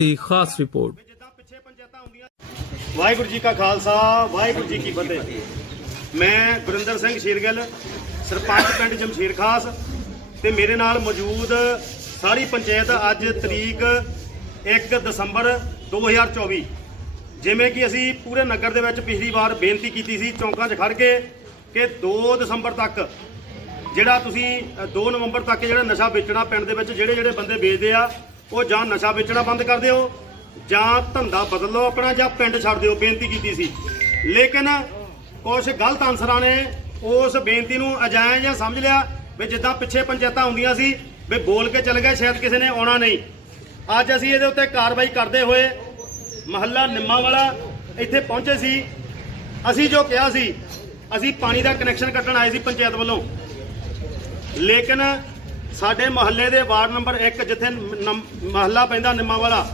ਦੀ ਖਾਸ ਰਿਪੋਰਟ। ਪਿੱਛੇ ਵਾਹਿਗੁਰੂ ਜੀ ਕਾ ਖਾਲਸਾ ਵਾਹਿਗੁਰੂ ਜੀ ਕੀ ਫਤਿਹ। ਮੈਂ ਗੁਰਿੰਦਰ ਸਿੰਘ ਸ਼ੇਰਗਿੱਲ ਸਰਪੰਚ ਪਿੰਡ ਜਮਸ਼ੇਰ ਖਾਸ ਤੇ ਮੇਰੇ ਨਾਲ ਮੌਜੂਦ ਸਾਰੀ ਪੰਚਾਇਤ ਅੱਜ ਤਰੀਕ 1 ਦਸੰਬਰ 2024 ਜਿਵੇਂ ਕਿ ਅਸੀਂ ਪੂਰੇ ਨਗਰ ਦੇ ਵਿੱਚ ਪਿਛਲੀ ਵਾਰ ਬੇਨਤੀ ਕੀਤੀ ਸੀ ਚੌਂਕਾਂ 'ਚ ਖੜ ਕੇ ਕਿ 2 ਦਸੰਬਰ ਤੱਕ ਜਿਹੜਾ ਤੁਸੀਂ ਅ, 2 ਨਵੰਬਰ ਤੱਕ ਜਿਹੜਾ ਨਸ਼ਾ ਵੇਚਣਾ ਪਿੰਡ ਦੇ ਵਿੱਚ ਜਿਹੜੇ ਜਿਹੜੇ ਬੰਦੇ ਵੇਚਦੇ ਆ ਉਹ ਜਾਂ ਨਸ਼ਾ ਵੇਚਣਾ ਬੰਦ ਕਰ ਦਿਓ, ਜਾਂ ਧੰਦਾ ਬਦਲ ਲਓ ਆਪਣਾ, ਜਾਂ ਪਿੰਡ ਛੱਡ ਦਿਓ, ਬੇਨਤੀ ਕੀਤੀ ਸੀ। ਲੇਕਿਨ ਕੁਝ ਗਲਤ ਅਨਸਰਾਂ ਨੇ ਉਸ ਬੇਨਤੀ ਨੂੰ ਅਜਾਇਜ਼ ਜਾਂ ਸਮਝ ਲਿਆ ਵੀ ਜਿੱਦਾਂ ਪਿੱਛੇ ਪੰਚਾਇਤਾਂ ਹੁੰਦੀਆਂ ਸੀ, ਵੀ ਬੋਲ ਕੇ ਚੱਲ ਗਏ, ਸ਼ਾਇਦ ਕਿਸੇ ਨੇ ਆਉਣਾ ਨਹੀਂ। ਅੱਜ ਅਸੀਂ ਇਹਦੇ ਉੱਤੇ ਕਾਰਵਾਈ ਕਰਦੇ ਹੋਏ ਮਹੱਲਾ ਨਿੰਮਾ ਵਾਲਾ ਇੱਥੇ ਪਹੁੰਚੇ ਸੀ। ਅਸੀਂ ਜੋ ਕਿਹਾ ਸੀ, ਅਸੀਂ ਪਾਣੀ ਦਾ ਕਨੈਕਸ਼ਨ ਕੱਟਣ ਆਏ ਸੀ ਪੰਚਾਇਤ ਵੱਲੋਂ। ਲੇਕਿਨ ਸਾਡੇ ਮਹੱਲੇ ਦੇ ਵਾਰਡ ਨੰਬਰ 1 ਜਿੱਥੇ ਨੰਮ- ਮਹੱਲਾ ਪੈਂਦਾ ਨਿੰਮਾ ਵਾਲਾ